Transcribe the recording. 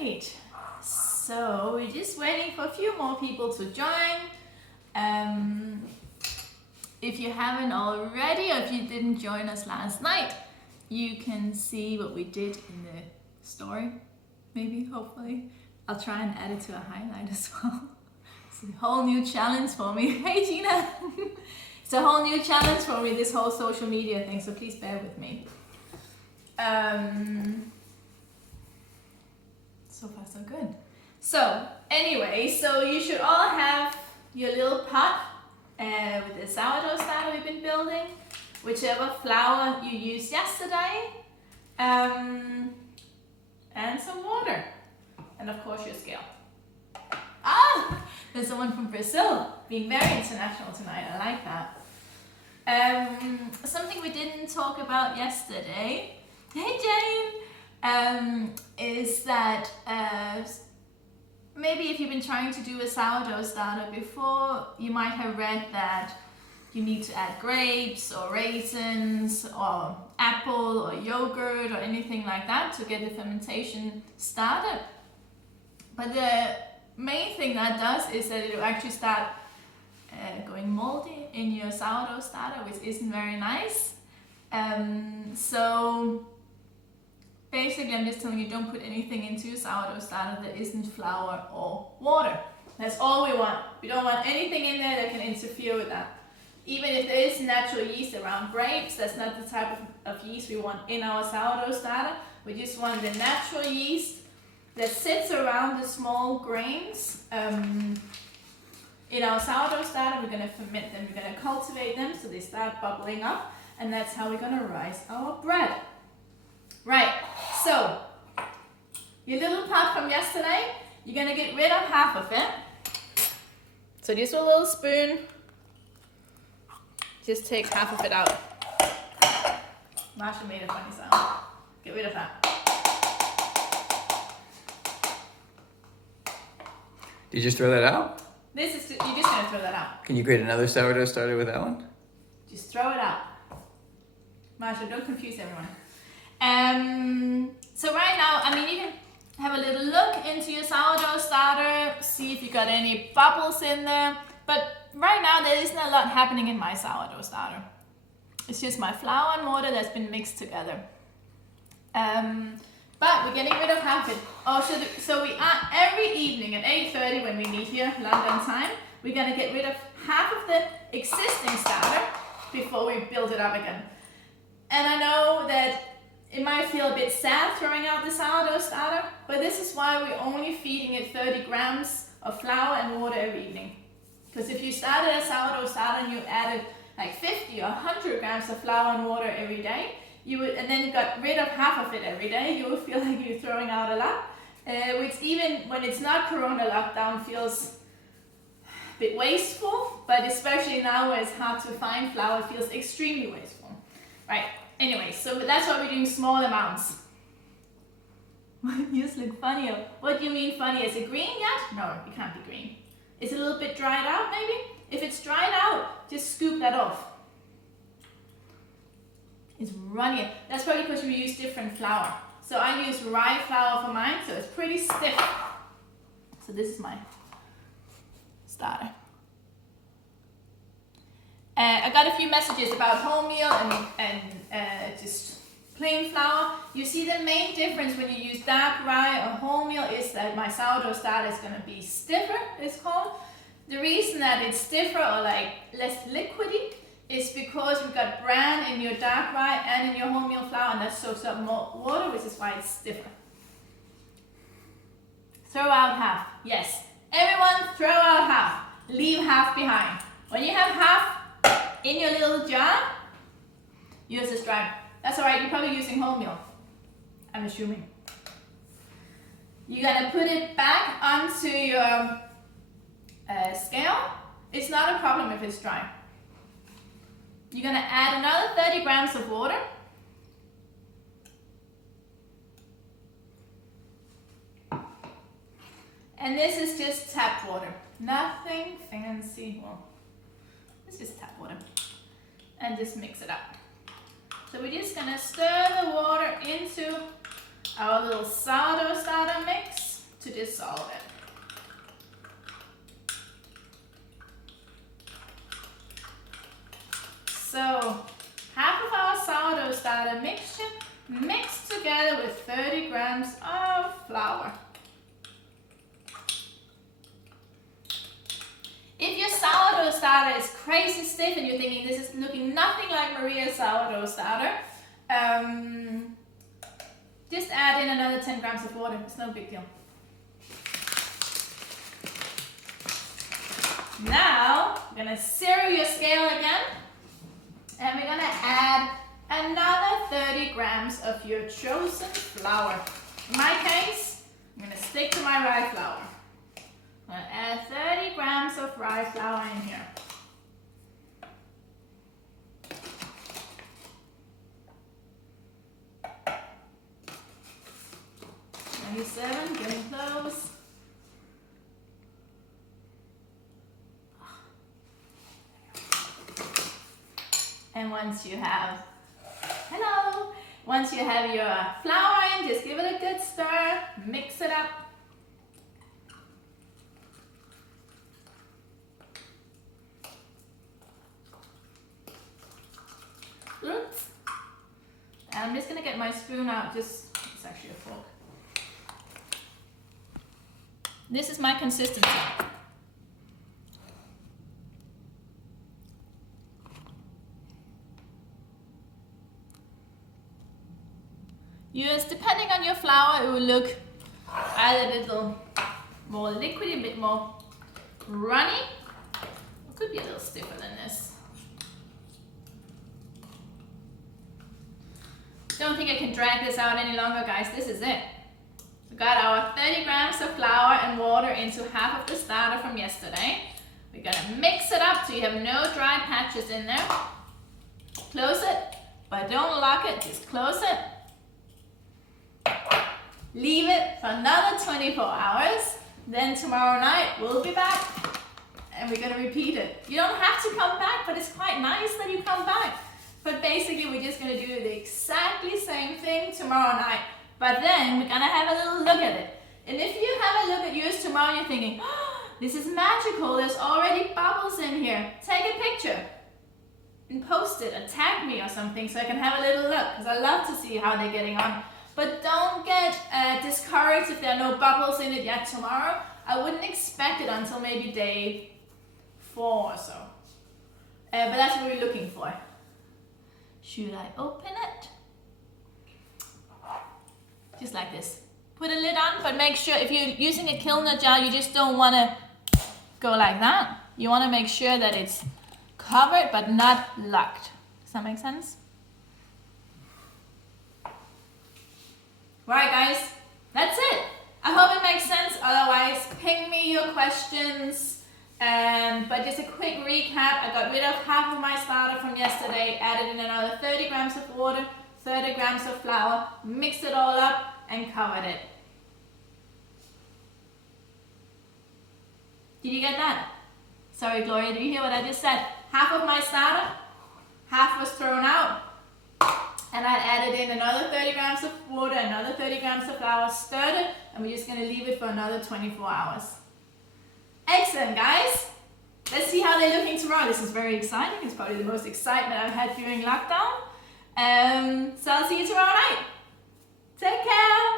right, so we're just waiting for a few more people to join. If you haven't already, or if you didn't join us last night, you can see what we did in the story, maybe, hopefully. I'll try and add it to a highlight as well. It's a whole new challenge for me. Hey Gina! It's a whole new challenge for me, this whole social media thing, so please bear with me. So far so good. So anyway, so you should all have your little pot with the sourdough starter we've been building, whichever flour you used yesterday, and some water, and of course your scale. Ah, there's someone from Brazil, being very international tonight. I like that. Something we didn't talk about yesterday, hey Jane, is that maybe if you've been trying to do a sourdough starter before, you might have read that you need to add grapes or raisins or apple or yogurt or anything like that to get the fermentation started. But the main thing that does is that it will actually start going moldy in your sourdough starter, which isn't very nice. So basically, I'm just telling you, don't put anything into your sourdough starter that isn't flour or water. That's all we want. We don't want anything in there that can interfere with that. Even if there is natural yeast around grapes, that's not the type of yeast we want in our sourdough starter. We just want the natural yeast that sits around the small grains. In our sourdough starter, we're going to ferment them, we're going to cultivate them so they start bubbling up, and that's how we're going to rise our bread. Right, so your little pot from yesterday, you're going to get rid of half of it. So just with a little spoon, just take half of it out. Marsha made a funny sound. Get rid of that. Did you just throw that out? You're just going to throw that out. Can you create another sourdough starter with that one? Just throw it out. Marsha, don't confuse everyone. So right now, I mean, you can have a little look into your sourdough starter, see if you got any bubbles in there. But right now, there isn't a lot happening in my sourdough starter. It's just my flour and water that's been mixed together. But we're getting rid of half it. Oh, so we are every evening at 8:30 when we meet here, London time, we're gonna get rid of half of the existing starter before we build it up again. And I know that it might feel a bit sad throwing out the sourdough starter, but this is why we're only feeding it 30 grams of flour and water every evening. Because if you started a sourdough starter and you added like 50 or 100 grams of flour and water every day, and then got rid of half of it every day, you would feel like you're throwing out a lot, which even when it's not Corona lockdown feels a bit wasteful, but especially now where it's hard to find flour, it feels extremely wasteful. Right, anyway, so that's why we're doing small amounts. You just look funnier. What do you mean funny? Is it green yet? No, it can't be green. Is it a little bit dried out maybe? If it's dried out, just scoop that off. It's runny. That's probably because we use different flour. So I use rye flour for mine, so it's pretty stiff. So this is my starter. I got a few messages about wholemeal and just plain flour. You see the main difference when you use dark rye or wholemeal is that my sourdough starter is going to be stiffer, it's called. The reason that it's stiffer or like less liquidy is because we've got bran in your dark rye and in your wholemeal flour, and that soaks up more water, which is why it's stiffer. Throw out half. Yes. Everyone throw out half. Leave half behind. When you have half in your little jar, use this dry. That's alright, you're probably using wholemeal, I'm assuming. You're gonna put it back onto your scale. It's not a problem if it's dry. You're gonna add another 30 grams of water. And this is just tap water. Nothing fancy. Well, it's just tap water. And just mix it up. So we're just gonna stir the water into our little sourdough starter mix. dissolve it. So half of our sourdough starter mixture mixed together with 30 grams of flour. If your sourdough starter is crazy stiff and you're thinking this is looking nothing like Maria's sourdough starter, just add in another 10 grams of water. It's no big deal. Now, we're gonna zero your scale again, and we're gonna add another 30 grams of your chosen flour. In my case, I'm gonna stick to my rye flour. I'm gonna add 30 grams of rye flour in here. Seven, getting close. And once you have, once you have your flour in, just give it a good stir, mix it up. Oops. And I'm just gonna get my spoon out, it's actually a fork. This is my consistency. Yes, depending on your flour, it will look either a little more liquidy, a bit more runny. It could be a little stiffer than this. Don't think I can drag this out any longer, guys. This is it. We got our 30 grams of flour and water into half of the starter from yesterday. We're gonna mix it up so you have no dry patches in there. Close it, but don't lock it, just close it. Leave it for another 24 hours. Then tomorrow night, we'll be back and we're gonna repeat it. You don't have to come back, but it's quite nice that you come back. But basically, we're just gonna do the exactly same thing tomorrow night. But then we're gonna have a little look at it. And if you have a look at yours tomorrow, you're thinking, oh, this is magical, there's already bubbles in here. Take a picture and post it or tag me or something so I can have a little look, because I love to see how they're getting on. But don't get discouraged if there are no bubbles in it yet tomorrow. I wouldn't expect it until maybe day 4 or so. But that's what we're looking for. Should I open it? Just like this. Put a lid on, but make sure if you're using a Kilner jar, you just don't want to go like that. You want to make sure that it's covered but not locked. Does that make sense? Right, guys, that's it. I hope it makes sense. Otherwise, ping me your questions. But just a quick recap. I got rid of half of my starter from yesterday, added in another 30 grams of water, 30 grams of flour, mixed it all up and covered it. Did you get that? Sorry, Gloria, did you hear what I just said? Half of my starter, half was thrown out, and I added in another 30 grams of water, another 30 grams of flour, stirred it, and we're just gonna leave it for another 24 hours. Excellent, guys. Let's see how they're looking tomorrow. This is very exciting. It's probably the most excitement I've had during lockdown. So I'll see you tomorrow night. Take care.